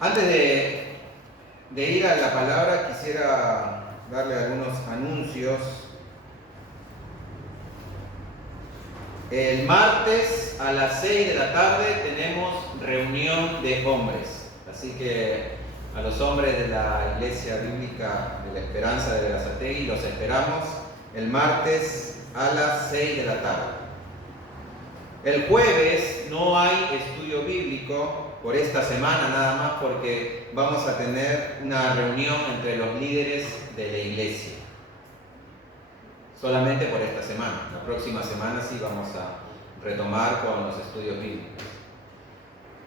Antes de ir a la palabra, quisiera darle algunos anuncios. El martes a las 6 de la tarde tenemos reunión de hombres. Así que a los hombres de la Iglesia Bíblica de la Esperanza de Berazategui los esperamos el martes a las 6 de la tarde. El jueves no hay estudio bíblico por esta semana nada más, porque vamos a tener una reunión entre los líderes de la iglesia. Solamente por esta semana. La próxima semana sí vamos a retomar con los estudios bíblicos.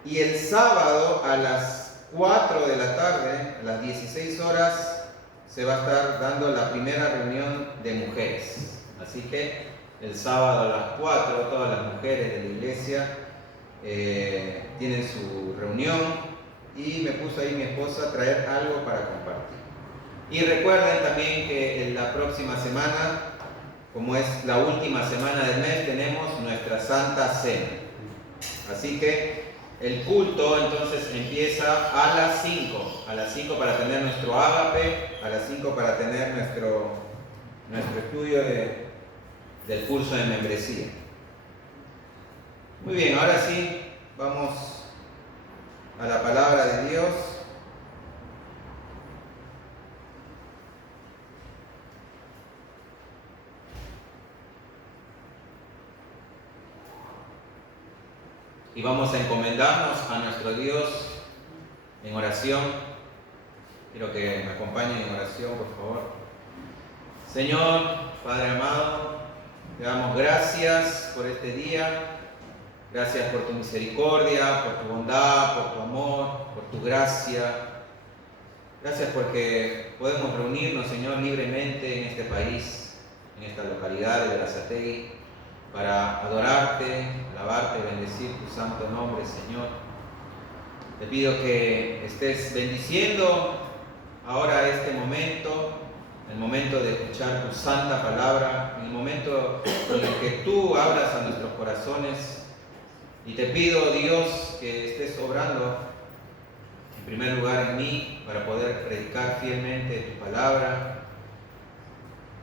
Y el sábado a las 4 de la tarde, a las 16 horas, se va a estar dando la primera reunión de mujeres. Así que el sábado a las 4, todas las mujeres de la iglesia tienen su reunión, y me puso ahí mi esposa a traer algo para compartir. Y recuerden también que en la próxima semana, como es la última semana del mes, tenemos nuestra Santa Cena. Así que el culto entonces empieza a las 5. A las 5 para tener nuestro ágape, a las 5 para tener nuestro estudio del curso de membresía. Muy bien, ahora sí, vamos a la palabra de Dios. Y vamos a encomendarnos a nuestro Dios en oración. Quiero que me acompañen en oración, por favor. Señor, Padre amado, te damos gracias por este día. Gracias por tu misericordia, por tu bondad, por tu amor, por tu gracia. Gracias porque podemos reunirnos, Señor, libremente en este país, en esta localidad de Berazategui, para adorarte, alabarte, bendecir tu santo nombre, Señor. Te pido que estés bendiciendo ahora este momento, el momento de escuchar tu santa palabra, en el momento en el que tú hablas a nuestros corazones. Y te pido, Dios, que estés obrando en primer lugar en mí para poder predicar fielmente tu palabra.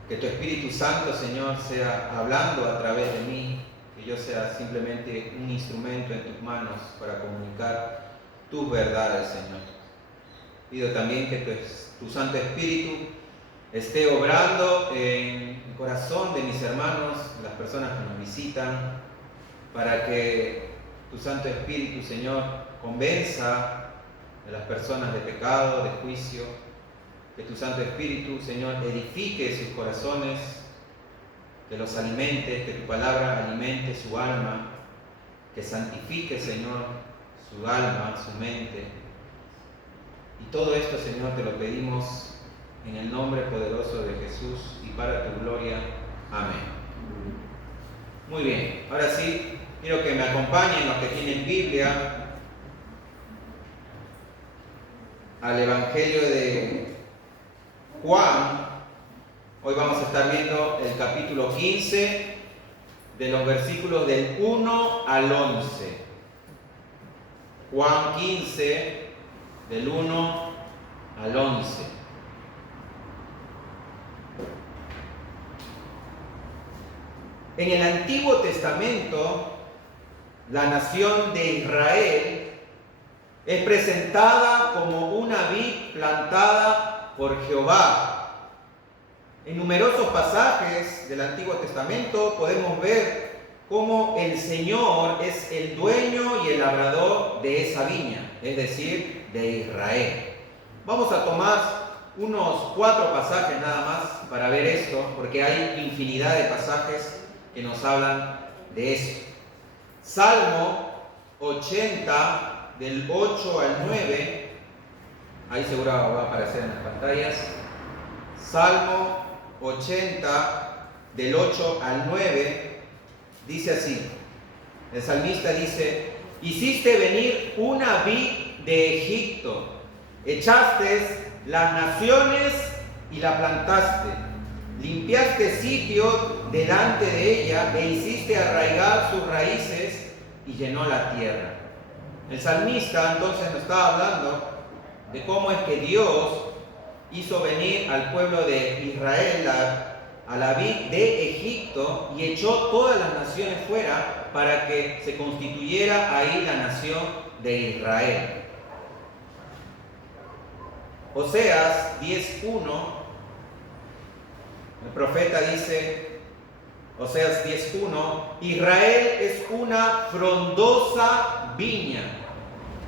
Que tu Espíritu Santo, Señor, sea hablando a través de mí, que yo sea simplemente un instrumento en tus manos para comunicar tus verdades, Señor. Pido también que tu Santo Espíritu esté obrando en el corazón de mis hermanos, las personas que nos visitan, para que tu Santo Espíritu, Señor, convenza a las personas de pecado, de juicio. Que tu Santo Espíritu, Señor, edifique sus corazones, que los alimente, que tu palabra alimente su alma, que santifique, Señor, su alma, su mente. Y todo esto, Señor, te lo pedimos en el nombre poderoso de Jesús y para tu gloria. Amén. Muy bien, ahora sí, quiero que me acompañen los que tienen Biblia al Evangelio de Juan. Hoy vamos a estar viendo el capítulo 15, de los versículos del 1 al 11. Juan 15, del 1 al 11. En el Antiguo Testamento, la nación de Israel es presentada como una vid plantada por Jehová. En numerosos pasajes del Antiguo Testamento podemos ver cómo el Señor es el dueño y el labrador de esa viña, es decir, de Israel. Vamos a tomar unos 4 pasajes nada más para ver esto, porque hay infinidad de pasajes que nos hablan de eso. Salmo 80, del 8 al 9, ahí seguro va a aparecer en las pantallas. Salmo 80, del 8 al 9, dice así. El salmista dice: hiciste venir una vid de Egipto, echaste las naciones y la plantaste, limpiaste sitio delante de ella e hiciste arraigar sus raíces y llenó la tierra. El salmista entonces nos está hablando de cómo es que Dios hizo venir al pueblo de Israel a la vid de Egipto y echó todas las naciones fuera para que se constituyera ahí la nación de Israel. Oseas 10:1, el profeta dice, Oseas 10:1, Israel es una frondosa viña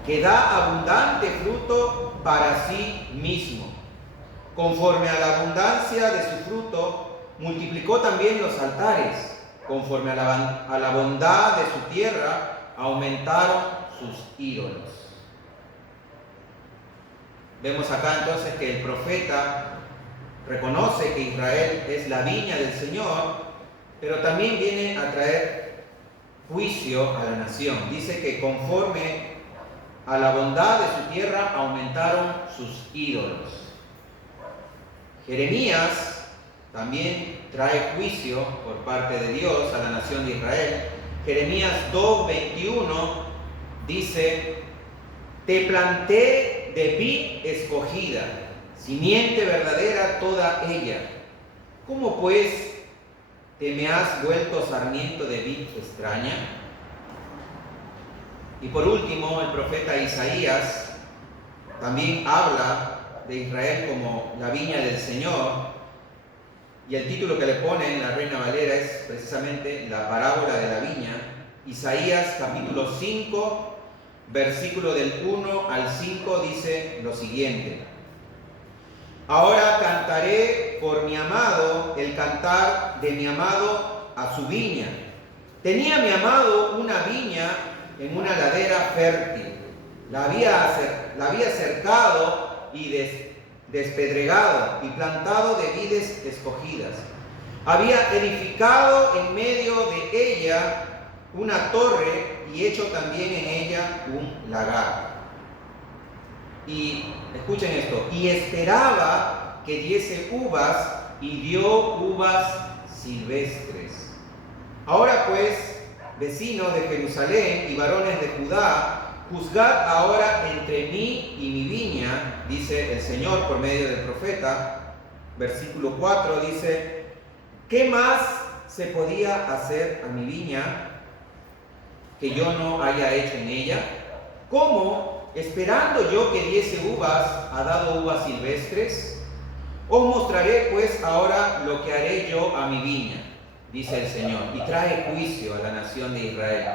que da abundante fruto para sí mismo. Conforme a la abundancia de su fruto, multiplicó también los altares. Conforme a la bondad de su tierra, aumentaron sus ídolos. Vemos acá entonces que el profeta reconoce que Israel es la viña del Señor, pero también viene a traer juicio a la nación. Dice que conforme a la bondad de su tierra, aumentaron sus ídolos. Jeremías también trae juicio por parte de Dios a la nación de Israel. Jeremías 2:21 dice, te planté de vid escogida, simiente verdadera toda ella. ¿Cómo pues te me has vuelto sarmiento de vid extraña? Y por último, el profeta Isaías también habla de Israel como la viña del Señor, y el título que le pone en la Reina Valera es precisamente la parábola de la viña. Isaías capítulo 5, versículo del 1 al 5 dice lo siguiente: ahora cantaré por mi amado el cantar de mi amado a su viña. Tenía mi amado una viña en una ladera fértil, la había cercado y despedregado y plantado de vides escogidas. Había edificado en medio de ella una torre y hecho también en ella un lagar. Y escuchen esto, y esperaba que diese uvas y dio uvas silvestres. Ahora pues, vecinos de Jerusalén y varones de Judá, juzgad ahora entre mí y mi viña, dice el Señor por medio del profeta. Versículo 4 dice, ¿qué más se podía hacer a mi viña que yo no haya hecho en ella? ¿Cómo, esperando yo que diese uvas, ha dado uvas silvestres? Os mostraré pues ahora lo que haré yo a mi viña, dice el Señor, y trae juicio a la nación de Israel.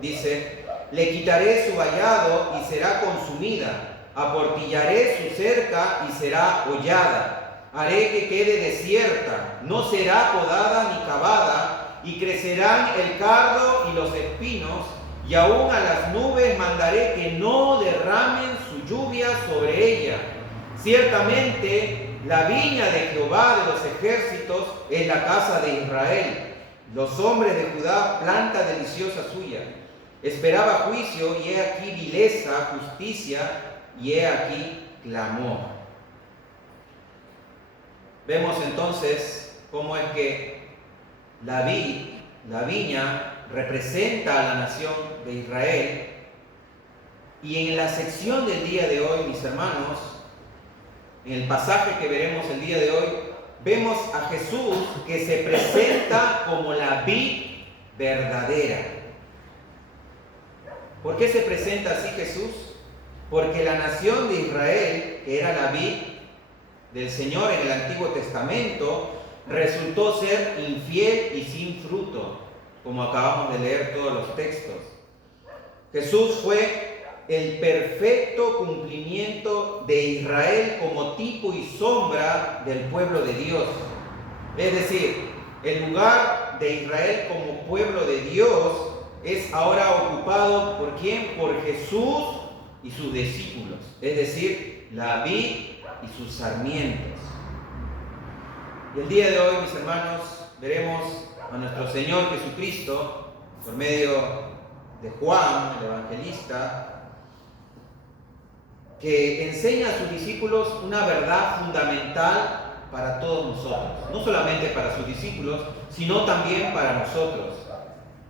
Dice, le quitaré su vallado y será consumida, aportillaré su cerca y será hollada, haré que quede desierta, no será podada ni cavada, y crecerán el cardo y los espinos, y aún a las nubes mandaré que no derramen su lluvia sobre ella. Ciertamente la viña de Jehová de los ejércitos es la casa de Israel. Los hombres de Judá, planta deliciosa suya. Esperaba juicio, y he aquí vileza, justicia, y he aquí clamor. Vemos entonces cómo es que la viña, representa a la nación de Israel. Y en la sección del día de hoy, mis hermanos, en el pasaje que veremos el día de hoy, vemos a Jesús que se presenta como la vid verdadera. ¿Por qué se presenta así Jesús? Porque la nación de Israel, que era la vid del Señor en el Antiguo Testamento, resultó ser infiel y sin fruto, como acabamos de leer todos los textos. Jesús fue el perfecto cumplimiento de Israel como tipo y sombra del pueblo de Dios. Es decir, el lugar de Israel como pueblo de Dios es ahora ocupado ¿por quién? Por Jesús y sus discípulos, es decir, la vid y sus sarmientos. Y el día de hoy, mis hermanos, veremos a nuestro Señor Jesucristo por medio de Juan, el evangelista, que enseña a sus discípulos una verdad fundamental para todos nosotros, no solamente para sus discípulos, sino también para nosotros.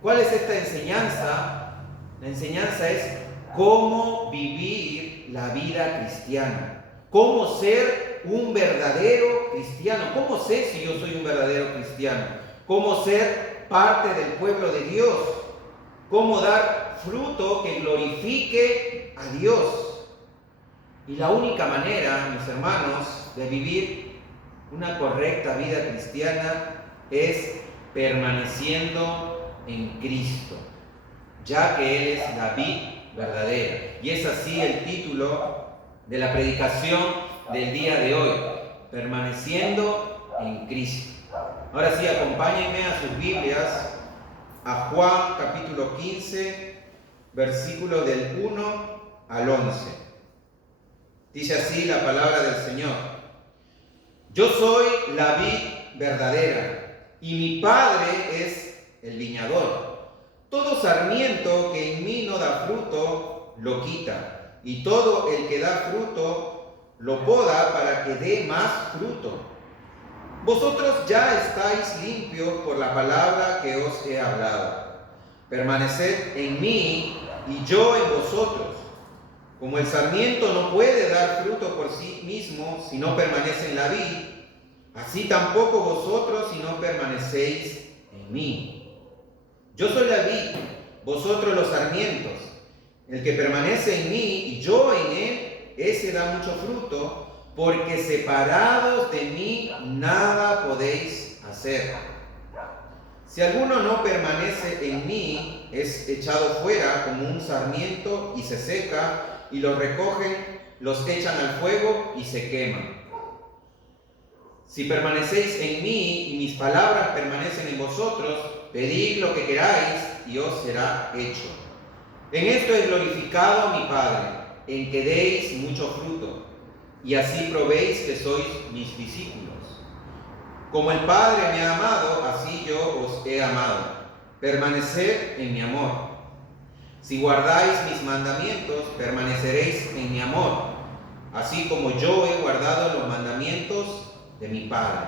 ¿Cuál es esta enseñanza? La enseñanza es cómo vivir la vida cristiana, cómo ser un verdadero cristiano. ¿Cómo sé si yo soy un verdadero cristiano? ¿Cómo ser parte del pueblo de Dios? ¿Cómo dar fruto que glorifique a Dios? Y la única manera, mis hermanos, de vivir una correcta vida cristiana es permaneciendo en Cristo, ya que Él es la vid verdadera. Y es así el título de la predicación del día de hoy: permaneciendo en Cristo. Ahora sí, acompáñenme a sus Biblias a Juan capítulo 15, versículo del 1 al 11. Dice así la palabra del Señor: Yo soy la vid verdadera, y mi Padre es el viñador. Todo sarmiento que en mí no da fruto, lo quita, y todo el que da fruto, lo poda para que dé más fruto. Vosotros ya estáis limpios por la palabra que os he hablado. Permaneced en mí y yo en vosotros. Como el sarmiento no puede dar fruto por sí mismo si no permanece en la vid, así tampoco vosotros si no permanecéis en mí. Yo soy la vid, vosotros los sarmientos. El que permanece en mí y yo en él, ese da mucho fruto, porque separados de mí nada podéis hacer. Si alguno no permanece en mí, es echado fuera como un sarmiento y se seca, y los recogen, los echan al fuego y se queman. Si permanecéis en mí y mis palabras permanecen en vosotros, pedid lo que queráis y os será hecho. En esto es glorificado mi Padre, en que deis mucho fruto, y así probéis que sois mis discípulos. Como el Padre me ha amado, así yo os he amado. Permaneced en mi amor. Si guardáis mis mandamientos, permaneceréis en mi amor, así como yo he guardado los mandamientos de mi Padre,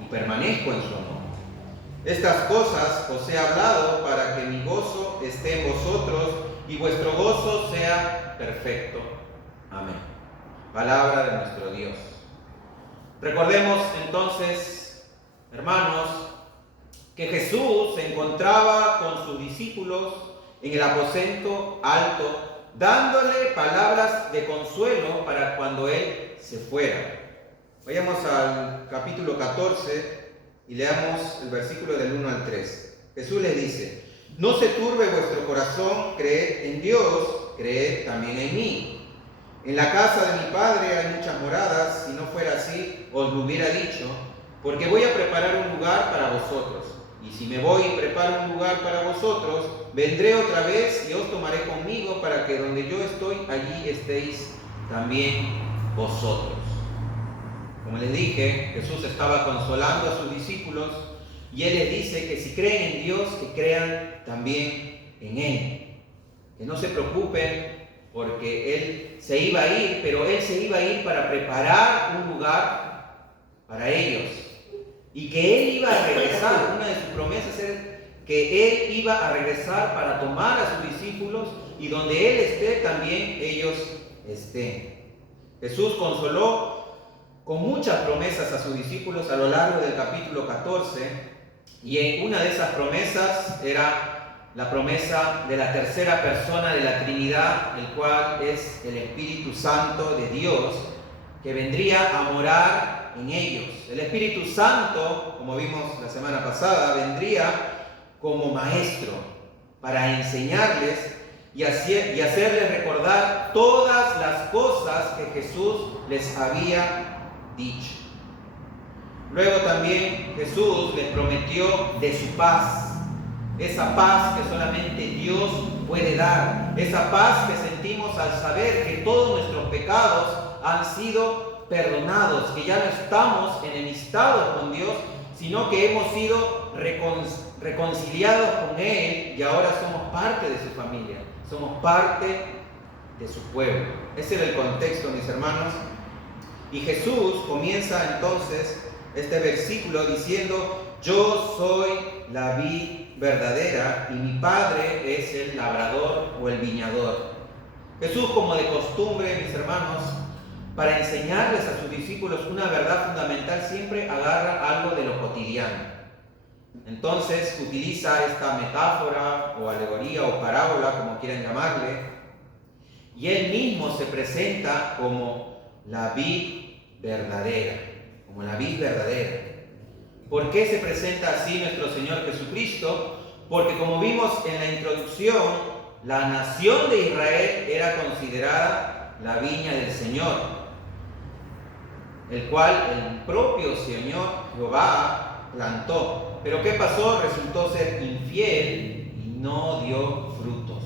y permanezco en su amor. Estas cosas os he hablado para que mi gozo esté en vosotros y vuestro gozo sea perfecto. Amén. Palabra de nuestro Dios. Recordemos entonces, hermanos, que Jesús se encontraba con sus discípulos en el aposento alto, dándole palabras de consuelo para cuando Él se fuera. Vayamos al capítulo 14 y leamos el versículo del 1 al 3. Jesús les dice: No se turbe vuestro corazón, creed en Dios, creed también en mí. En la casa de mi Padre hay muchas moradas, si no fuera así, os lo hubiera dicho, porque voy a preparar un lugar para vosotros. Y si me voy y preparo un lugar para vosotros, vendré otra vez y os tomaré conmigo, para que donde yo estoy, allí estéis también vosotros. Como les dije, Jesús estaba consolando a sus discípulos y Él les dice que si creen en Dios, que crean también en Él. Que no se preocupen porque Él se iba a ir, pero Él se iba a ir para preparar un lugar para ellos. Y que Él iba a regresar. Una de sus promesas era que Él iba a regresar para tomar a sus discípulos y donde Él esté, también ellos estén. Jesús consoló con muchas promesas a sus discípulos a lo largo del capítulo 14, y una de esas promesas era la promesa de la tercera persona de la Trinidad, el cual es el Espíritu Santo de Dios, que vendría a morar en ellos. El Espíritu Santo, como vimos la semana pasada, vendría como maestro para enseñarles y hacerles recordar todas las cosas que Jesús les había dicho. Luego también Jesús les prometió de su paz, esa paz que solamente Dios puede dar, esa paz que sentimos al saber que todos nuestros pecados han sido perdonados, que ya no estamos enemistados con Dios, sino que hemos sido reconciliados con Él y ahora somos parte de su familia, somos parte de su pueblo. Ese era el contexto, mis hermanos. Y Jesús comienza entonces este versículo diciendo: Yo soy la vid verdadera y mi Padre es el labrador o el viñador. Jesús, como de costumbre, mis hermanos, para enseñarles a sus discípulos una verdad fundamental, siempre agarra algo de lo cotidiano. Entonces utiliza esta metáfora o alegoría o parábola, como quieran llamarle, y él mismo se presenta como la vid verdadera, como la vid verdadera. ¿Por qué se presenta así nuestro Señor Jesucristo? Porque como vimos en la introducción, la nación de Israel era considerada la viña del Señor, el cual el propio Señor Jehová plantó. Pero ¿qué pasó? Resultó ser infiel y no dio frutos.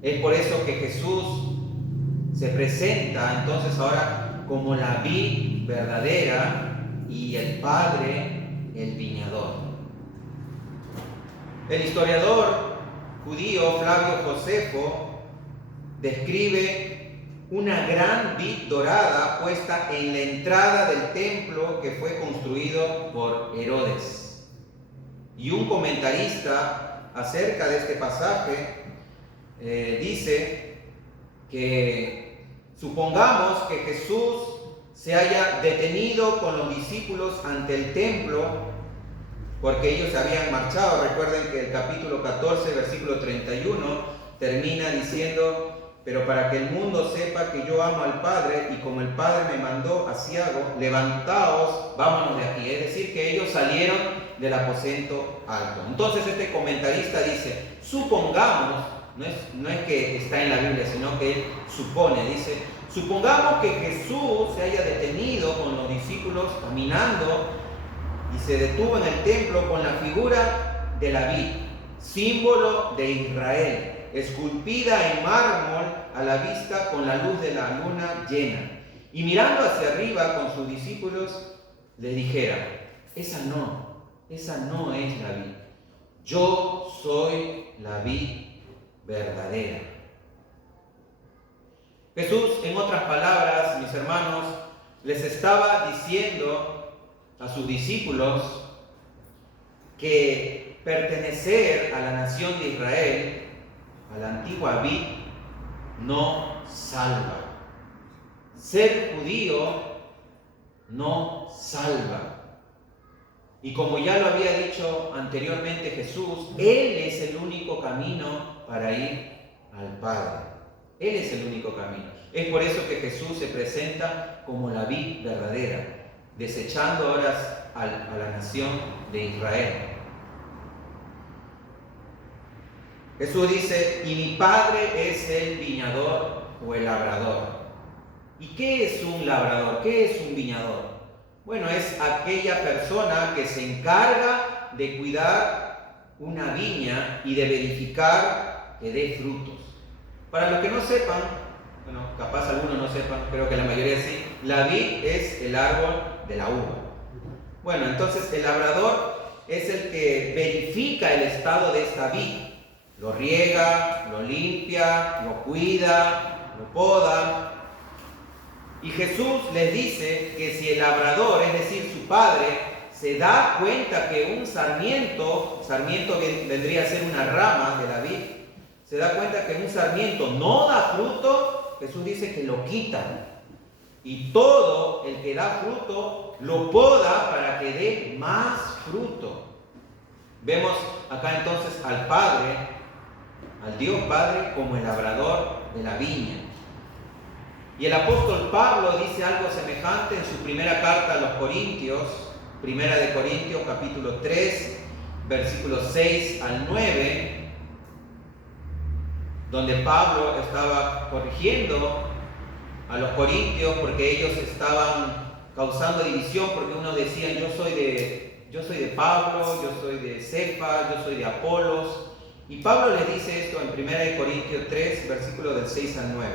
Es por eso que Jesús se presenta entonces ahora como la vid verdadera y el Padre el viñador. El historiador judío Flavio Josefo describe una gran vid dorada puesta en la entrada del templo que fue construido por Herodes. Y un comentarista acerca de este pasaje dice que supongamos que Jesús se haya detenido con los discípulos ante el templo porque ellos se habían marchado. Recuerden que el capítulo 14, versículo 31 termina diciendo: pero para que el mundo sepa que yo amo al Padre y como el Padre me mandó, así hago, levantaos, vámonos de aquí. Es decir, que ellos salieron del aposento alto. Entonces este comentarista dice, supongamos, no es que está en la Biblia, sino que él supone, dice, supongamos que Jesús se haya detenido con los discípulos caminando y se detuvo en el templo con la figura de la vid, símbolo de Israel, esculpida en mármol a la vista con la luz de la luna llena. Y mirando hacia arriba con sus discípulos, le dijera, esa no es la vid. Yo soy la vid verdadera. Jesús, en otras palabras, mis hermanos, les estaba diciendo a sus discípulos que pertenecer a la nación de Israel, a la antigua vid, no salva. Ser judío no salva. Y como ya lo había dicho anteriormente Jesús, Él es el único camino para ir al Padre. Él es el único camino. Es por eso que Jesús se presenta como la vid verdadera, desechando ahora a la nación de Israel. Jesús dice, y mi Padre es el viñador o el labrador. ¿Y qué es un labrador? ¿Qué es un viñador? Bueno, es aquella persona que se encarga de cuidar una viña y de verificar que dé frutos. Para los que no sepan, bueno, capaz algunos no sepan, creo que la mayoría sí, la vid es el árbol de la uva. Bueno, entonces el labrador es el que verifica el estado de esta vid. Lo riega, lo limpia, lo cuida, lo poda. Y Jesús les dice que si el labrador, es decir, su padre, se da cuenta que un sarmiento vendría a ser una rama de la vid, se da cuenta que un sarmiento no da fruto, Jesús dice que lo quita. Y todo el que da fruto lo poda para que dé más fruto. Vemos acá entonces al Padre, al Dios Padre, como el labrador de la viña. Y el apóstol Pablo dice algo semejante en su primera carta a los Corintios, primera de Corintios, capítulo 3, versículos 6 al 9, donde Pablo estaba corrigiendo a los corintios porque ellos estaban causando división, porque unos decían, yo soy de Pablo, yo soy de Cefas, yo soy de Apolos. Y Pablo les dice esto en 1 Corintios 3, versículos del 6 al 9.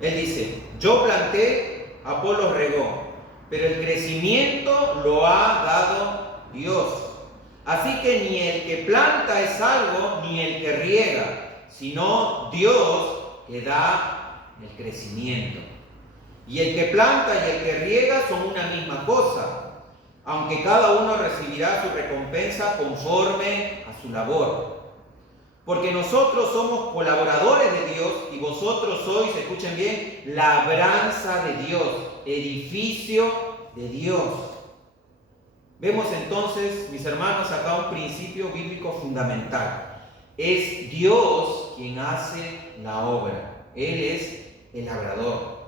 Él dice, yo planté, Apolos regó, pero el crecimiento lo ha dado Dios. Así que ni el que planta es algo, ni el que riega, sino Dios que da el crecimiento. Y el que planta y el que riega son una misma cosa, aunque cada uno recibirá su recompensa conforme a su labor. Porque nosotros somos colaboradores de Dios y vosotros sois, escuchen bien, labranza de Dios, edificio de Dios. Vemos entonces, mis hermanos, acá un principio bíblico fundamental. Es Dios quien hace la obra. Él es el labrador.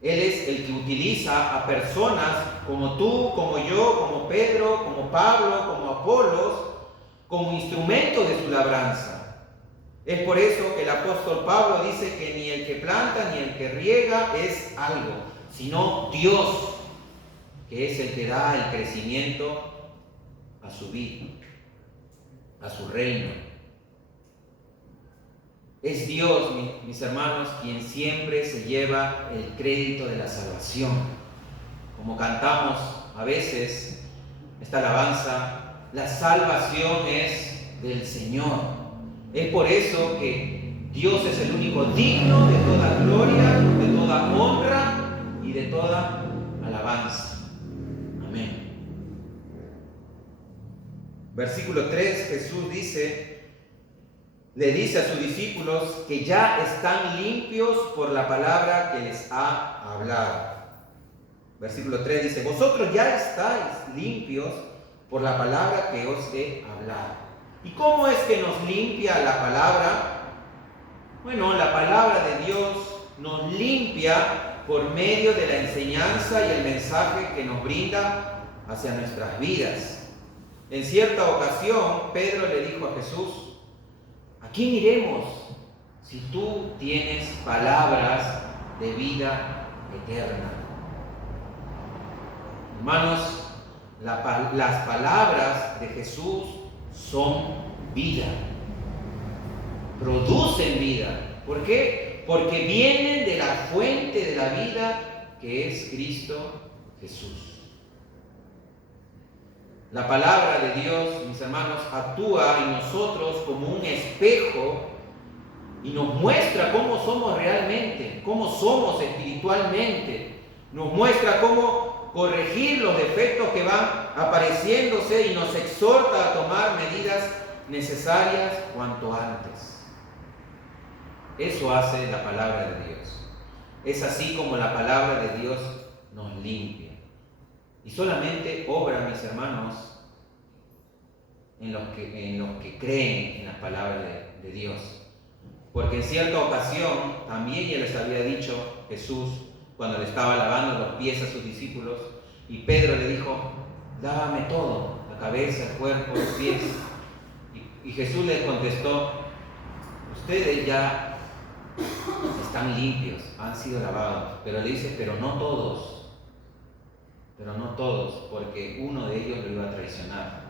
Él es el que utiliza a personas como tú, como yo, como Pedro, como Pablo, como Apolos, como instrumentos de su labranza. Es por eso que el apóstol Pablo dice que ni el que planta ni el que riega es algo, sino Dios, que es el que da el crecimiento a su vida, a su reino. Es Dios, mis hermanos, quien siempre se lleva el crédito de la salvación. Como cantamos a veces esta alabanza, la salvación es del Señor. Es por eso que Dios es el único digno de toda gloria, de toda honra y de toda alabanza. Amén. Versículo 3, Jesús le dice a sus discípulos que ya están limpios por la palabra que les ha hablado. Versículo 3 dice, vosotros ya estáis limpios por la palabra que os he hablado. ¿Y cómo es que nos limpia la palabra? Bueno, la palabra de Dios nos limpia por medio de la enseñanza y el mensaje que nos brinda hacia nuestras vidas. En cierta ocasión, Pedro le dijo a Jesús, ¿a quién iremos si tú tienes palabras de vida eterna? Hermanos, las palabras de Jesús son vida, producen vida. ¿Por qué? Porque vienen de la fuente de la vida que es Cristo Jesús. La palabra de Dios, mis hermanos, actúa en nosotros como un espejo y nos muestra cómo somos realmente, cómo somos espiritualmente. Nos muestra cómo corregir los defectos que van apareciéndose y nos exhorta a tomar medidas necesarias cuanto antes. Eso hace la palabra de Dios. Es así como la palabra de Dios nos limpia. Y solamente obra, mis hermanos, en los que creen en la palabra de Dios. Porque en cierta ocasión, también ya les había dicho Jesús, cuando le estaba lavando los pies a sus discípulos, y Pedro le dijo, lávame todo, la cabeza, el cuerpo, los pies. Y Jesús le contestó, ustedes ya están limpios, han sido lavados. Pero le dice, pero no todos, porque uno de ellos lo iba a traicionar.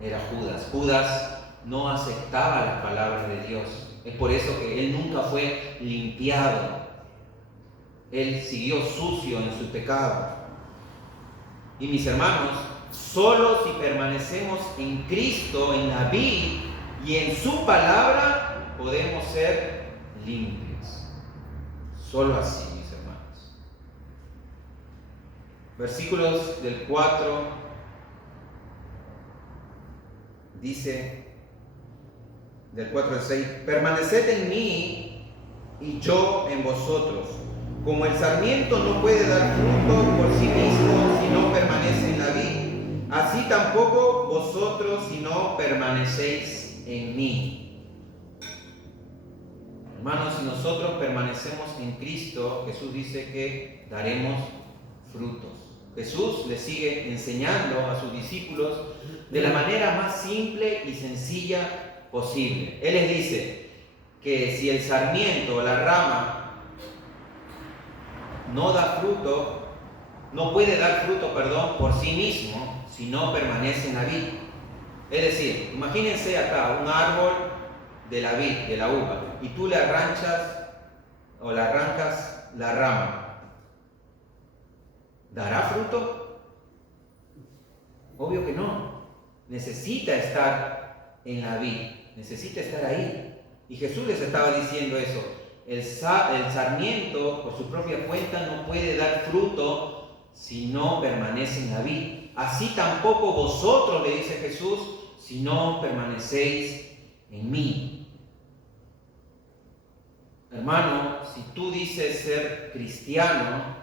Era Judas. Judas no aceptaba las palabras de Dios. Es por eso que él nunca fue limpiado. Él siguió sucio en su pecado. Y mis hermanos, solo si permanecemos en Cristo, en la vid y en su palabra, podemos ser limpios. Solo así, mis hermanos. Versículos del 4 dice, del 4 al 6, permaneced en mí y yo en vosotros. Como el sarmiento no puede dar fruto por sí mismo si no permanece en la vid, así tampoco vosotros si no permanecéis en mí. Hermanos, si nosotros permanecemos en Cristo, Jesús dice que daremos frutos. Jesús le sigue enseñando a sus discípulos de la manera más simple y sencilla posible. Él les dice que si el sarmiento o la rama no puede dar fruto, por sí mismo, si no permanece en la vid. Es decir, imagínense acá un árbol de la vid, de la uva, y tú le arrancas la rama. ¿Dará fruto? Obvio que no. Necesita estar en la vid, necesita estar ahí. Y Jesús les estaba diciendo eso. El sarmiento, por su propia cuenta, no puede dar fruto si no permanece en la vid. Así tampoco vosotros, le dice Jesús, si no permanecéis en mí. Hermano, si tú dices ser cristiano,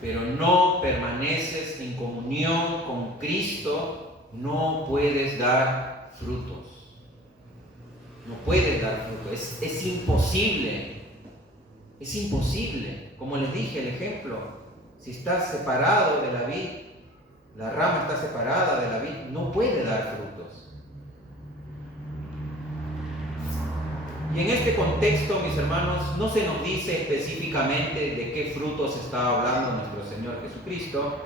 pero no permaneces en comunión con Cristo, no puedes dar frutos. No puedes dar frutos. Es imposible. Es imposible. Como les dije el ejemplo, si estás separado de la vid, la rama está separada de la vid, no puede dar frutos. Y en este contexto, mis hermanos, no se nos dice específicamente de qué frutos está hablando nuestro Señor Jesucristo,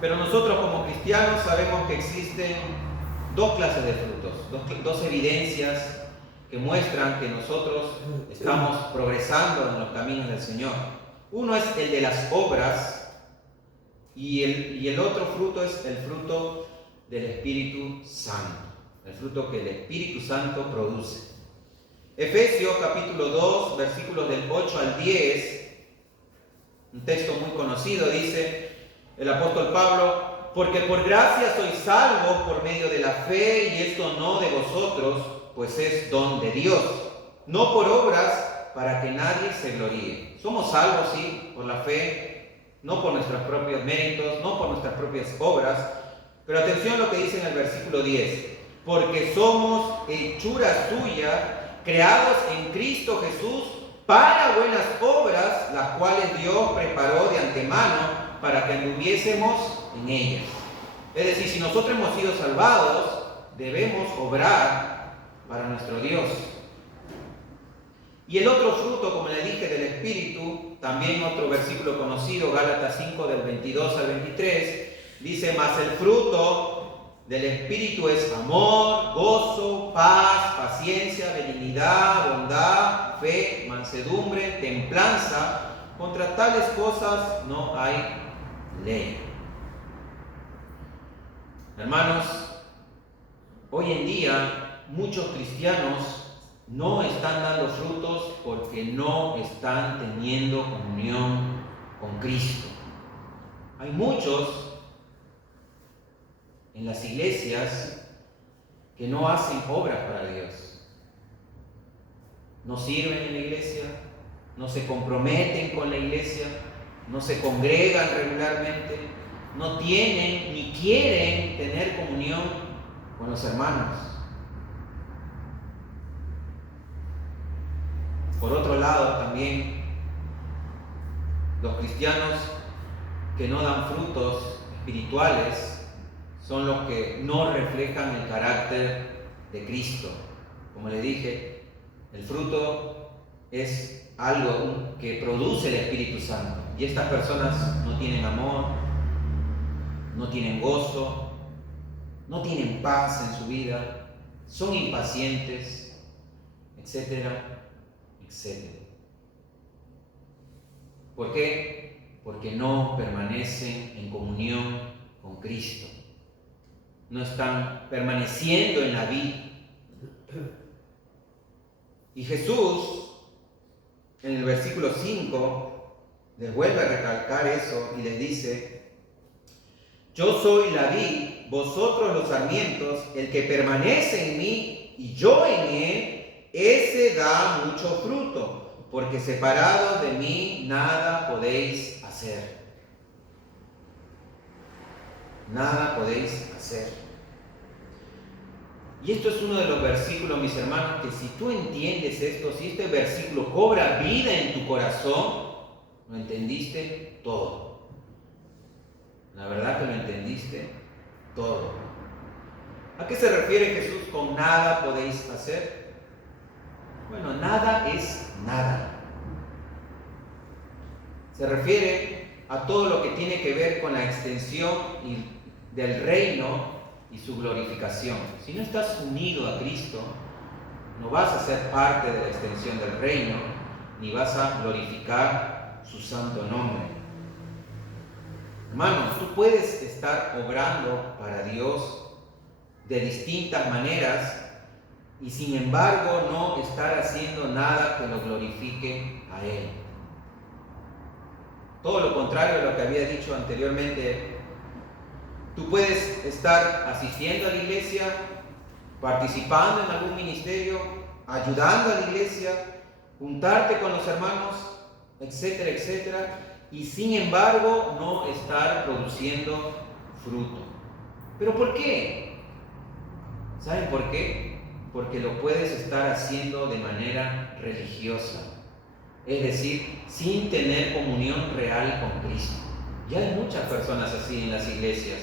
pero nosotros como cristianos sabemos que existen dos clases de frutos, dos evidencias que muestran que nosotros estamos progresando en los caminos del Señor. Uno es el de las obras y el otro fruto es el fruto del Espíritu Santo, el fruto que el Espíritu Santo produce. Efesios capítulo 2, versículos del 8 al 10, un texto muy conocido, dice el apóstol Pablo: porque por gracia sois salvos por medio de la fe, y esto no de vosotros, pues es don de Dios, no por obras, para que nadie se gloríe. Somos salvos, sí, por la fe, no por nuestros propios méritos, no por nuestras propias obras, pero atención a lo que dice en el versículo 10, porque somos hechura suya, creados en Cristo Jesús para buenas obras, las cuales Dios preparó de antemano para que anduviésemos en ellas. Es decir, si nosotros hemos sido salvados, debemos obrar para nuestro Dios. Y el otro fruto, como le dije, del Espíritu, también otro versículo conocido, Gálatas 5 del 22 al 23, dice: mas el fruto del Espíritu es amor, gozo, paz, paciencia, benignidad, bondad, fe, mansedumbre, templanza. Contra tales cosas no hay ley. Hermanos, hoy en día muchos cristianos no están dando frutos porque no están teniendo comunión con Cristo. Hay muchos en las iglesias que no hacen obras para Dios. No sirven en la iglesia, no se comprometen con la iglesia, no se congregan regularmente, no tienen ni quieren tener comunión con los hermanos. Por otro lado, también los cristianos que no dan frutos espirituales son los que no reflejan el carácter de Cristo. Como le dije, el fruto es algo que produce el Espíritu Santo. Y estas personas no tienen amor, no tienen gozo, no tienen paz en su vida, son impacientes, etcétera, etcétera. ¿Por qué? Porque no permanecen en comunión con Cristo. No están permaneciendo en la vida. Y Jesús, en el versículo 5, les vuelve a recalcar eso y les dice: yo soy la vid, vosotros los sarmientos, el que permanece en mí y yo en él, ese da mucho fruto, porque separados de mí nada podéis hacer. Nada podéis hacer. Y esto es uno de los versículos, mis hermanos, que si tú entiendes esto, si este versículo cobra vida en tu corazón, lo entendiste todo. La verdad que lo entendiste todo. ¿A qué se refiere Jesús con nada podéis hacer? Bueno, nada es nada. Se refiere a todo lo que tiene que ver con la extensión del reino y su glorificación. Si no estás unido a Cristo, no vas a ser parte de la extensión del reino, ni vas a glorificar su santo nombre. Hermanos, tú puedes estar obrando para Dios de distintas maneras y sin embargo no estar haciendo nada que lo glorifique a Él. Todo lo contrario a lo que había dicho anteriormente. Tú puedes estar asistiendo a la iglesia, participando en algún ministerio, ayudando a la iglesia, juntarte con los hermanos, etcétera, etcétera, y sin embargo no estar produciendo fruto. ¿Pero por qué? ¿Saben por qué? Porque lo puedes estar haciendo de manera religiosa, es decir, sin tener comunión real con Cristo. Ya hay muchas personas así en las iglesias,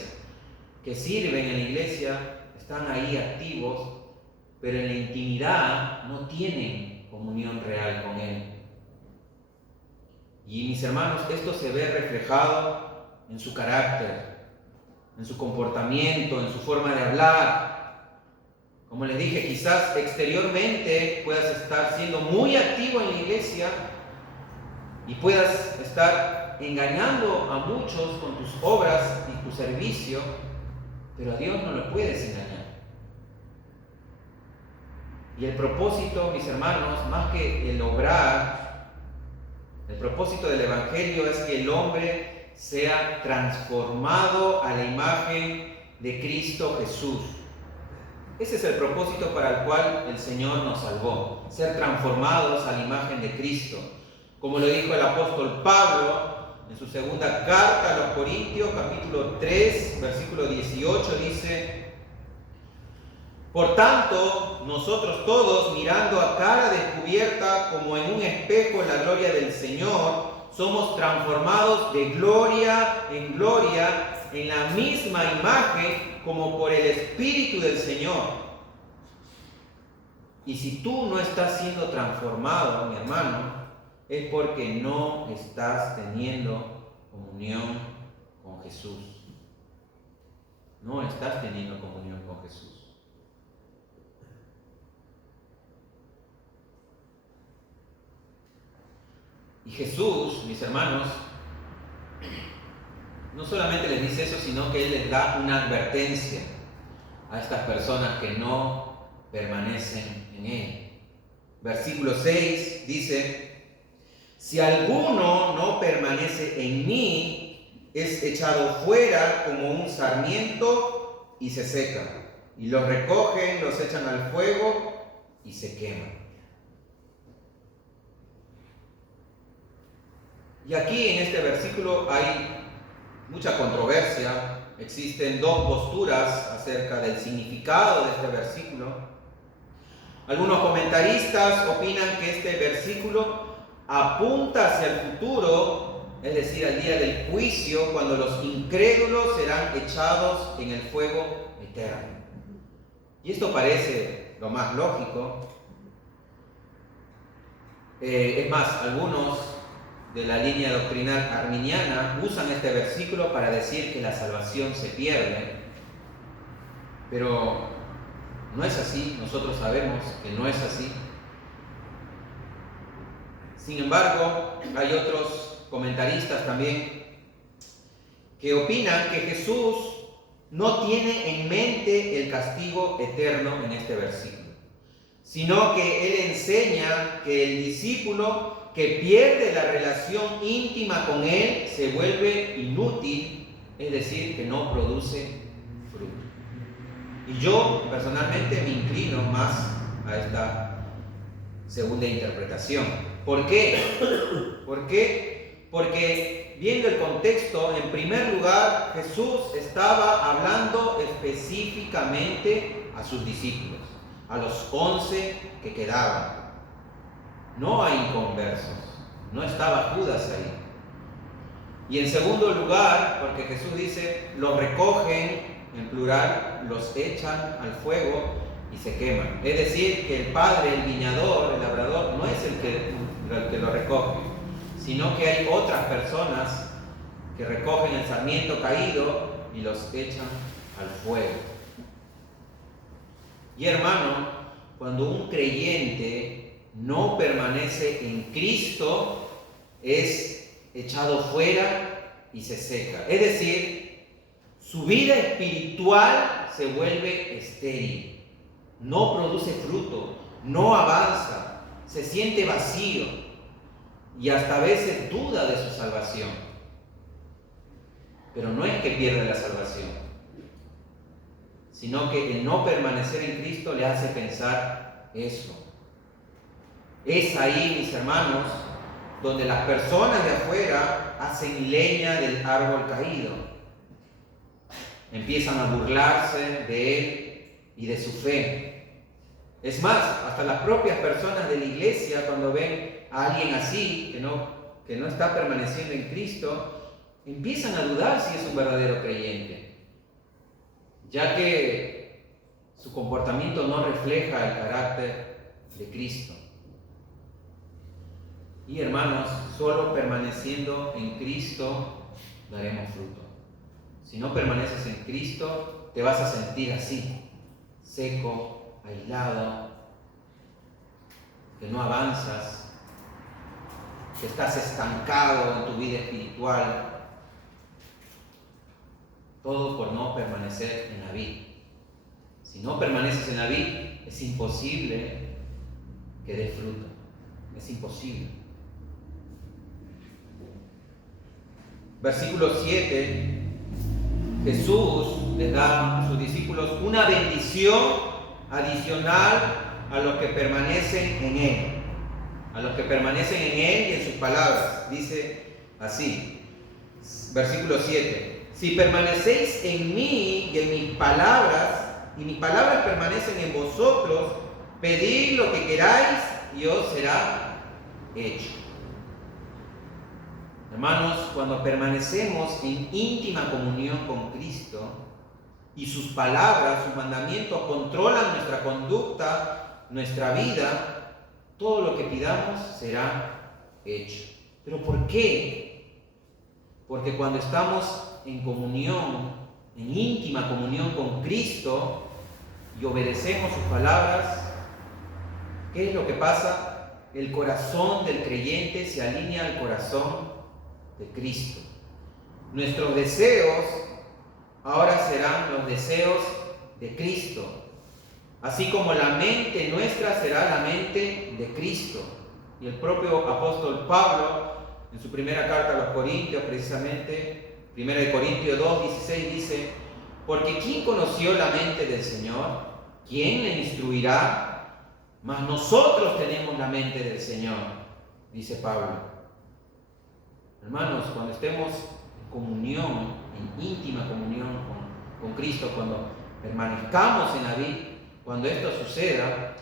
que sirven en la iglesia, están ahí activos, pero en la intimidad no tienen comunión real con Él. Y mis hermanos, esto se ve reflejado en su carácter, en su comportamiento, en su forma de hablar. Como les dije, quizás exteriormente puedas estar siendo muy activo en la iglesia y puedas estar engañando a muchos con tus obras y tu servicio, pero a Dios no lo puedes engañar. Y el propósito, mis hermanos, más que el obrar, el propósito del Evangelio es que el hombre sea transformado a la imagen de Cristo Jesús. Ese es el propósito para el cual el Señor nos salvó, ser transformados a la imagen de Cristo. Como lo dijo el apóstol Pablo en su segunda carta a los Corintios, capítulo 3, versículo 18, dice: por tanto, nosotros todos, mirando a cara descubierta como en un espejo la gloria del Señor, somos transformados de gloria en gloria en la misma imagen como por el Espíritu del Señor. Y si tú no estás siendo transformado, mi hermano, es porque no estás teniendo comunión con Jesús. No estás teniendo comunión con Jesús. Y Jesús, mis hermanos, no solamente les dice eso, sino que Él les da una advertencia a estas personas que no permanecen en Él. Versículo 6 dice: si alguno no permanece en mí, es echado fuera como un sarmiento y se seca. Y los recogen, los echan al fuego y se queman. Y aquí en este versículo hay mucha controversia. Existen dos posturas acerca del significado de este versículo. Algunos comentaristas opinan que este versículo apunta hacia el futuro, es decir, al día del juicio, cuando los incrédulos serán echados en el fuego eterno. Y esto parece lo más lógico. Es más, algunos de la línea doctrinal arminiana usan este versículo para decir que la salvación se pierde, pero no es así. Nosotros sabemos que no es así. Sin embargo, hay otros comentaristas también que opinan que Jesús no tiene en mente el castigo eterno en este versículo, sino que Él enseña que el discípulo que pierde la relación íntima con Él se vuelve inútil, es decir, que no produce fruto. Y yo personalmente me inclino más a esta segunda interpretación. ¿Por qué? ¿Por qué? Porque viendo el contexto, en primer lugar, Jesús estaba hablando específicamente a sus discípulos, a los 11 que quedaban. No hay inconversos, no estaba Judas ahí. Y en segundo lugar, porque Jesús dice, los recogen, en plural, los echan al fuego y se queman. Es decir, que el padre, el viñador, el labrador, no es el que lo recoge, sino que hay otras personas que recogen el sarmiento caído y los echan al fuego. Y hermano, cuando un creyente no permanece en Cristo, es echado fuera y se seca. Es decir, su vida espiritual se vuelve estéril, no produce fruto, no avanza, se siente vacío y hasta a veces duda de su salvación. Pero no es que pierda la salvación, sino que el no permanecer en Cristo le hace pensar eso. Es ahí, mis hermanos, donde las personas de afuera hacen leña del árbol caído. Empiezan a burlarse de él y de su fe. Es más, hasta las propias personas de la iglesia, cuando ven a alguien así, que no está permaneciendo en Cristo, empiezan a dudar si es un verdadero creyente, ya que su comportamiento no refleja el carácter de Cristo. Y hermanos, solo permaneciendo en Cristo daremos fruto. Si no permaneces en Cristo, te vas a sentir así, seco, aislado, que no avanzas, que estás estancado en tu vida espiritual. Todo por no permanecer en la vid. Si no permaneces en la vid, es imposible que dé fruto. Es imposible. Versículo 7. Jesús les da a sus discípulos una bendición adicional a los que permanecen en Él. A los que permanecen en Él y en sus palabras. Dice así, versículo 7. Si permanecéis en mí y en mis palabras, y mis palabras permanecen en vosotros, pedid lo que queráis y os será hecho. Hermanos, cuando permanecemos en íntima comunión con Cristo y sus palabras, sus mandamientos controlan nuestra conducta, nuestra vida, todo lo que pidamos será hecho. ¿Pero por qué? Porque cuando estamos en comunión, en íntima comunión con Cristo y obedecemos sus palabras, ¿qué es lo que pasa? El corazón del creyente se alinea al corazón de Cristo. Nuestros deseos ahora serán los deseos de Cristo, así como la mente nuestra será la mente de Cristo. Y el propio apóstol Pablo, en su primera carta a los Corintios, precisamente, 1 Corintios 2:16, dice: porque ¿quién conoció la mente del Señor? ¿Quién le instruirá? Mas nosotros tenemos la mente del Señor, dice Pablo. Hermanos, cuando estemos en comunión, en íntima comunión con Cristo, cuando permanezcamos en la vid, cuando esto suceda,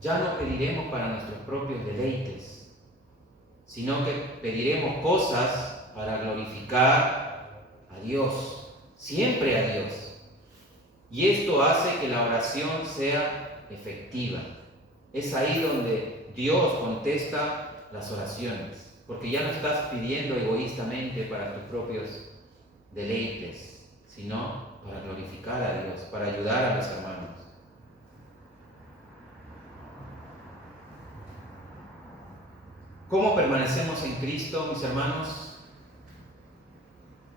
ya no pediremos para nuestros propios deleites, sino que pediremos cosas para glorificar a Dios, siempre a Dios. Y esto hace que la oración sea efectiva. Es ahí donde Dios contesta las oraciones. Porque ya no estás pidiendo egoístamente para tus propios deleites, sino para glorificar a Dios, para ayudar a los hermanos. ¿Cómo permanecemos en Cristo, mis hermanos?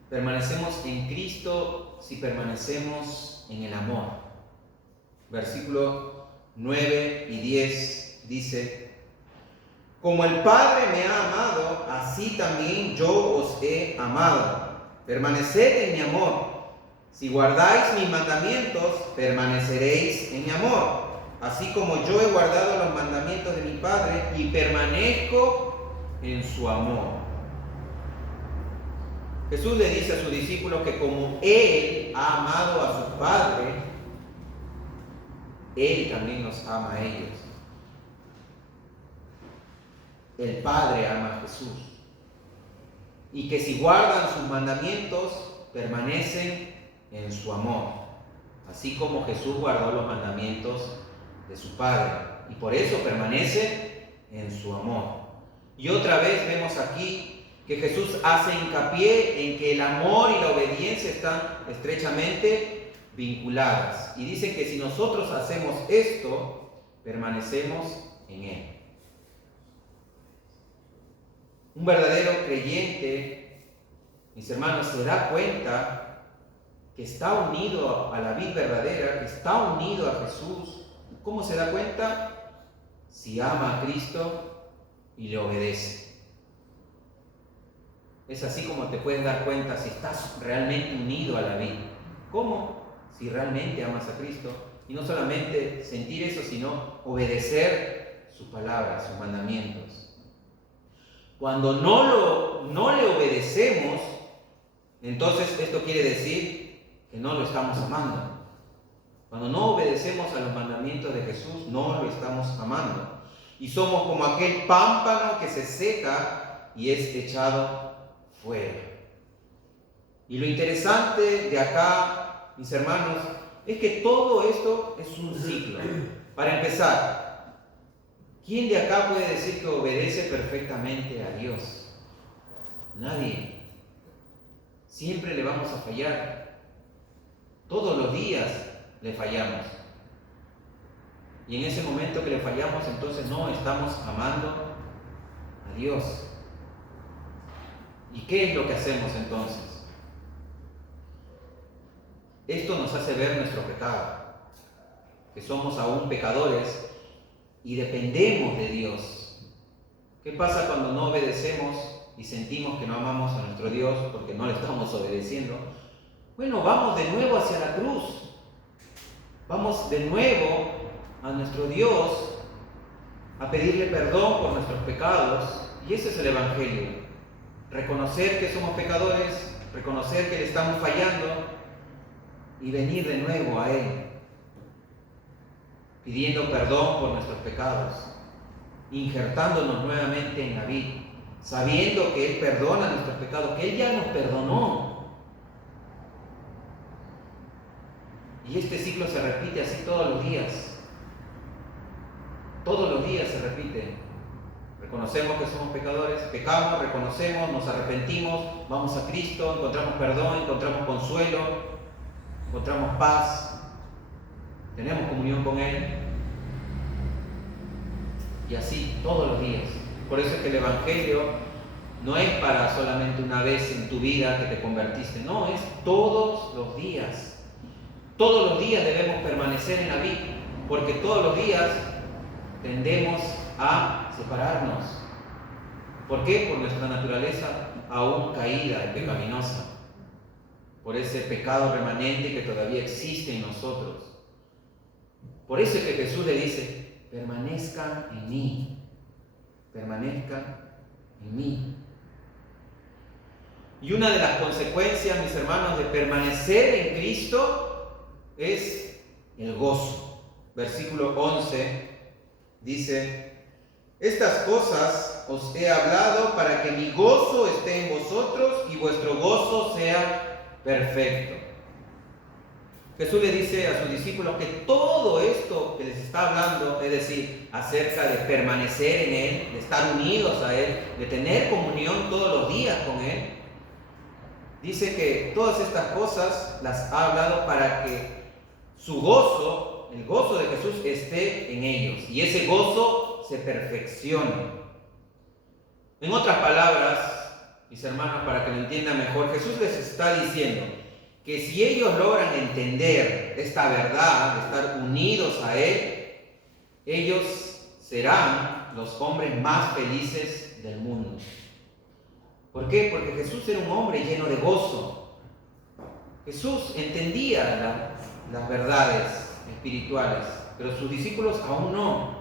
Permanecemos en Cristo si permanecemos en el amor. Versículo 9 y 10 dice: como el Padre me ha amado, así también yo os he amado. Permaneced en mi amor. Si guardáis mis mandamientos, permaneceréis en mi amor. Así como yo he guardado los mandamientos de mi Padre y permanezco en su amor. Jesús le dice a sus discípulos que como Él ha amado a su Padre, Él también los ama a ellos. El Padre ama a Jesús. Y que si guardan sus mandamientos, permanecen en su amor. Así como Jesús guardó los mandamientos de su Padre. Y por eso permanece en su amor. Y otra vez vemos aquí que Jesús hace hincapié en que el amor y la obediencia están estrechamente vinculadas. Y dice que si nosotros hacemos esto, permanecemos en Él. Un verdadero creyente, mis hermanos, se da cuenta que está unido a la vid verdadera, que está unido a Jesús. ¿Cómo se da cuenta? Si ama a Cristo y le obedece. Es así como te puedes dar cuenta si estás realmente unido a la vid. ¿Cómo? si realmente amas a Cristo, y no solamente sentir eso, sino obedecer su palabra, sus mandamientos. Cuando no le obedecemos, entonces esto quiere decir que no lo estamos amando. Cuando no obedecemos a los mandamientos de Jesús, no lo estamos amando. Y somos como aquel pámpano que se seca y es echado fuera. Y lo interesante de acá, mis hermanos, es que todo esto es un ciclo. Para empezar, ¿quién de acá puede decir que obedece perfectamente a Dios? Nadie. Siempre le vamos a fallar. Todos los días le fallamos. Y en ese momento que le fallamos, entonces no estamos amando a Dios. ¿Y qué es lo que hacemos entonces? Esto nos hace ver nuestro pecado, que somos aún pecadores y dependemos de Dios. ¿Qué pasa cuando no obedecemos y sentimos que no amamos a nuestro Dios porque no le estamos obedeciendo? Bueno, vamos de nuevo hacia la cruz. Vamos de nuevo a nuestro Dios a pedirle perdón por nuestros pecados. Y ese es el Evangelio. Reconocer que somos pecadores, reconocer que le estamos fallando y venir de nuevo a Él, pidiendo perdón por nuestros pecados, injertándonos nuevamente en la vid, sabiendo que Él perdona nuestros pecados, que Él ya nos perdonó. Y este ciclo se repite así todos los días. Todos los días se repite. Reconocemos que somos pecadores, pecamos, reconocemos, nos arrepentimos, vamos a Cristo, encontramos perdón, encontramos consuelo, encontramos paz, tenemos comunión con Él. Y así todos los días. Por eso es que el Evangelio no es para solamente una vez en tu vida que te convertiste, no, es todos los días. Todos los días debemos permanecer en la vida, porque todos los días tendemos a separarnos. ¿Por qué? Por nuestra naturaleza aún caída y pecaminosa, por ese pecado remanente que todavía existe en nosotros. Por eso es que Jesús le dice: permanezcan en mí, permanezcan en mí. Y una de las consecuencias, mis hermanos, de permanecer en Cristo es el gozo. Versículo 11 dice: estas cosas os he hablado para que mi gozo esté en vosotros y vuestro gozo sea perfecto. Jesús le dice a sus discípulos que todo esto que les está hablando, es decir, acerca de permanecer en Él, de estar unidos a Él, de tener comunión todos los días con Él, dice que todas estas cosas las ha hablado para que su gozo, el gozo de Jesús, esté en ellos y ese gozo se perfeccione. En otras palabras, mis hermanos, para que lo entiendan mejor, Jesús les está diciendo que si ellos logran entender esta verdad de estar unidos a Él, ellos serán los hombres más felices del mundo. ¿Por qué? Porque Jesús era un hombre lleno de gozo. Jesús entendía las verdades espirituales, pero sus discípulos aún no.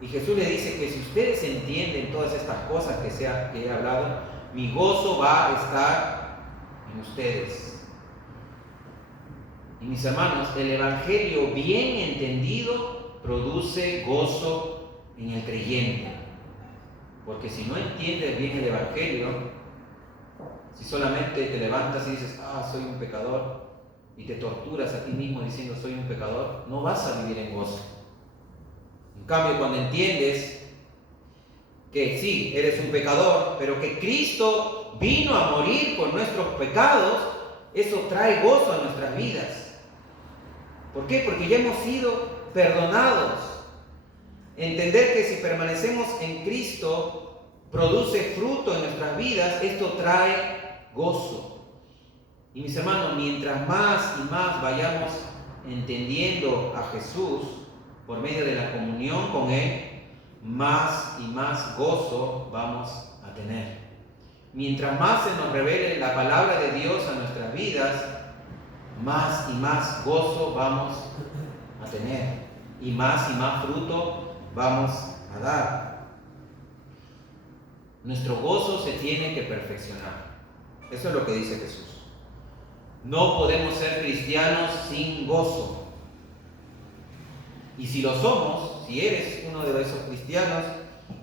Y Jesús le dice que si ustedes entienden todas estas cosas que he hablado, mi gozo va a estar en ustedes. Y mis hermanos, el Evangelio bien entendido produce gozo en el creyente. Porque si no entiendes bien el Evangelio, si solamente te levantas y dices: soy un pecador, y te torturas a ti mismo diciendo: soy un pecador, no vas a vivir en gozo. En cambio, cuando entiendes que sí, eres un pecador, pero que Cristo vino a morir por nuestros pecados, eso trae gozo a nuestras vidas. ¿Por qué? Porque ya hemos sido perdonados. Entender que si permanecemos en Cristo, produce fruto en nuestras vidas, esto trae gozo. Y mis hermanos, mientras más y más vayamos entendiendo a Jesús por medio de la comunión con Él, más y más gozo vamos a tener. Mientras más se nos revele la palabra de Dios a nuestras vidas, más y más gozo vamos a tener y más fruto vamos a dar. Nuestro gozo se tiene que perfeccionar. Eso es lo que dice Jesús. No podemos ser cristianos sin gozo. Y si lo somos, si eres uno de esos cristianos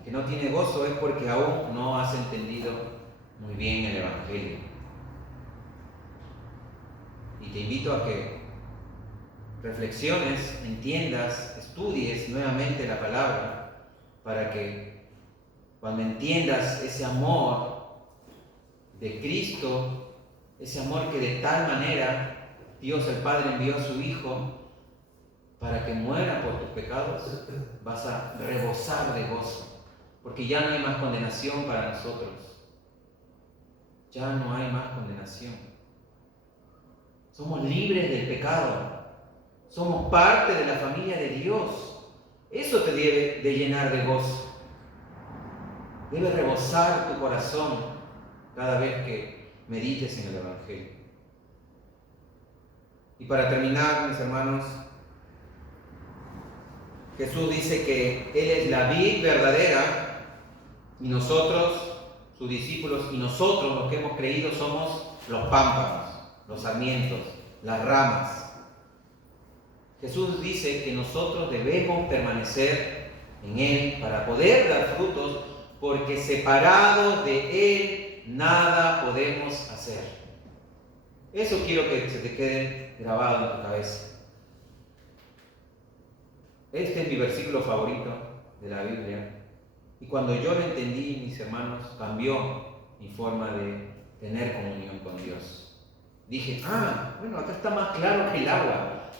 que no tiene gozo, es porque aún no has entendido muy bien el Evangelio. Y te invito a que reflexiones, entiendas, estudies nuevamente la palabra, para que cuando entiendas ese amor de Cristo, ese amor que de tal manera Dios el Padre envió a su Hijo para que muera por tus pecados, vas a rebosar de gozo, porque ya no hay más condenación para nosotros. Ya no hay más condenación. Somos libres del pecado. Somos parte de la familia de Dios. Eso te debe de llenar de gozo. Debe rebosar tu corazón cada vez que medites en el Evangelio. Y para terminar, mis hermanos, Jesús dice que Él es la vid verdadera y nosotros, sus discípulos, y nosotros los que hemos creído somos los pámpanos, los sarmientos, las ramas. Jesús dice que nosotros debemos permanecer en Él para poder dar frutos, porque separados de Él nada podemos hacer. Eso quiero que se te quede grabado en tu cabeza. Este es mi versículo favorito de la Biblia. Y cuando yo lo entendí, mis hermanos, cambió mi forma de tener comunión con Dios. Dije, bueno, acá está más claro que el agua.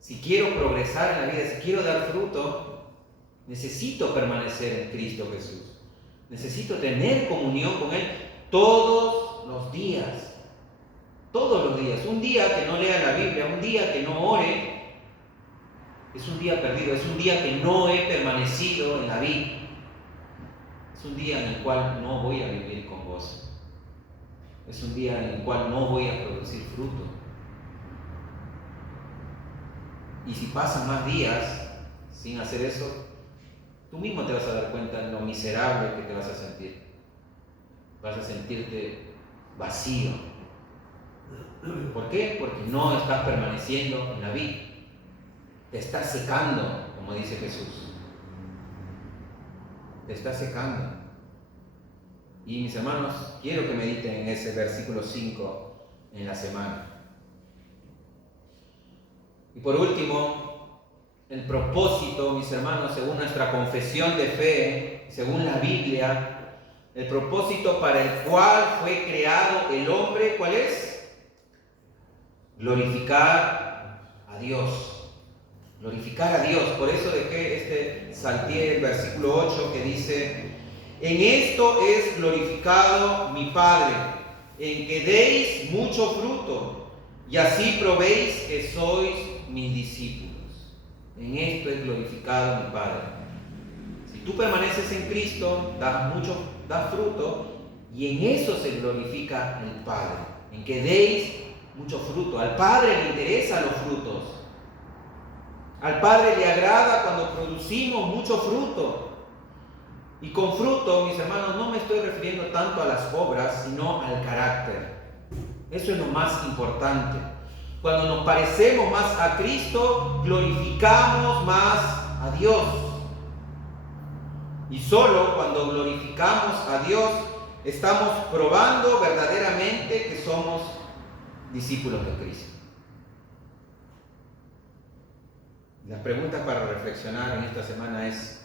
Si quiero progresar en la vida, si quiero dar fruto, necesito permanecer en Cristo Jesús. Necesito tener comunión con Él todos los días. Todos los días. Un día que no lea la Biblia, un día que no ore, es un día perdido, es un día que no he permanecido en la vida. Es un día en el cual no voy a vivir con gozo. Es un día en el cual no voy a producir fruto. Y si pasan más días sin hacer eso, tú mismo te vas a dar cuenta de lo miserable que te vas a sentir. Vas a sentirte vacío. ¿Por qué? Porque no estás permaneciendo en la vida. Te estás secando, como dice Jesús. Te estás secando. Y mis hermanos, quiero que mediten en ese versículo 5 en la semana. Y por último, el propósito, mis hermanos, según nuestra confesión de fe, según la Biblia, el propósito para el cual fue creado el hombre, ¿cuál es? Glorificar a Dios. Glorificar a Dios. Por eso salteé el versículo 8 que dice: en esto es glorificado mi Padre, en que deis mucho fruto, y así probéis que sois mis discípulos. En esto es glorificado mi Padre. Si tú permaneces en Cristo, das fruto, y en eso se glorifica el Padre, en que deis mucho fruto. Al Padre le interesan los frutos. Al Padre le agrada cuando producimos mucho fruto. Y con fruto, mis hermanos, no me estoy refiriendo tanto a las obras, sino al carácter. Eso es lo más importante. Cuando nos parecemos más a Cristo, glorificamos más a Dios. Y solo cuando glorificamos a Dios, estamos probando verdaderamente que somos discípulos de Cristo. Las preguntas para reflexionar en esta semana es: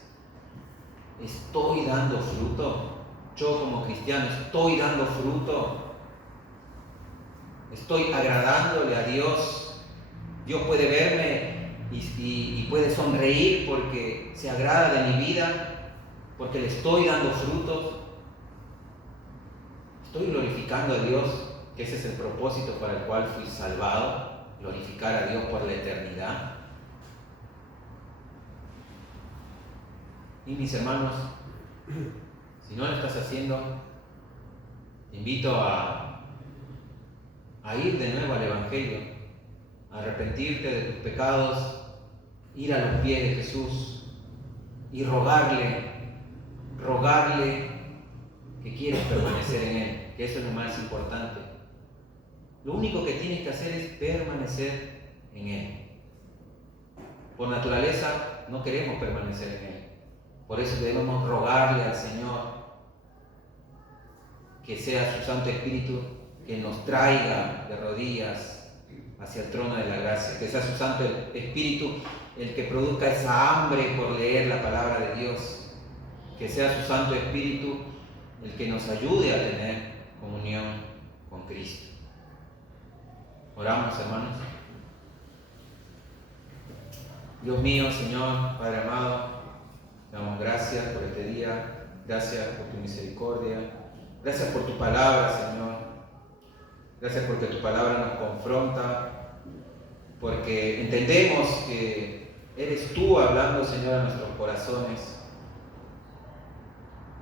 ¿estoy dando fruto? Yo como cristiano, ¿estoy dando fruto? ¿Estoy agradándole a Dios? Dios puede verme y puede sonreír porque se agrada de mi vida, porque le estoy dando frutos. ¿Estoy glorificando a Dios? Que ese es el propósito para el cual fui salvado, glorificar a Dios por la eternidad. Y mis hermanos, si no lo estás haciendo, te invito a a ir de nuevo al Evangelio, a arrepentirte de tus pecados, ir a los pies de Jesús y rogarle que quieras permanecer en Él, que eso es lo más importante. Lo único que tienes que hacer es permanecer en Él. Por naturaleza no queremos permanecer en Él. Por eso debemos rogarle al Señor que sea su Santo Espíritu que nos traiga de rodillas hacia el trono de la gracia, que sea su Santo Espíritu el que produzca esa hambre por leer la palabra de Dios, que sea su Santo Espíritu el que nos ayude a tener comunión con Cristo. Oramos, hermanos. Dios mío, Señor, Padre amado, damos gracias por este día, gracias por tu misericordia, gracias por tu palabra, Señor, gracias porque tu palabra nos confronta, porque entendemos que eres tú hablando, Señor, a nuestros corazones.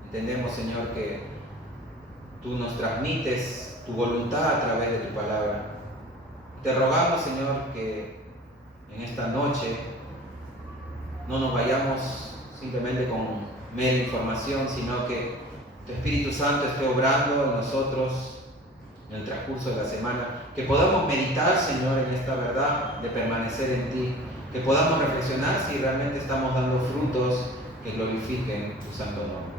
Entendemos, Señor, que tú nos transmites tu voluntad a través de tu palabra. Te rogamos, Señor, que en esta noche no nos vayamos simplemente con mera información, sino que tu Espíritu Santo esté obrando en nosotros en el transcurso de la semana, que podamos meditar, Señor, en esta verdad de permanecer en ti, que podamos reflexionar si realmente estamos dando frutos que glorifiquen tu santo nombre.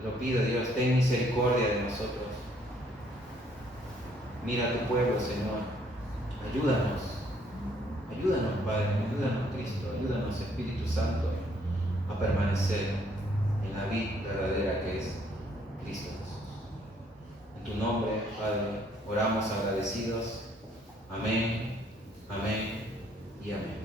Te lo pido, Dios, ten misericordia de nosotros. Mira a tu pueblo, Señor. Ayúdanos, Padre, ayúdanos, Cristo, ayúdanos, Espíritu Santo, a permanecer en la vid verdadera que es Cristo Jesús. En tu nombre, Padre, oramos agradecidos. Amén, amén y amén.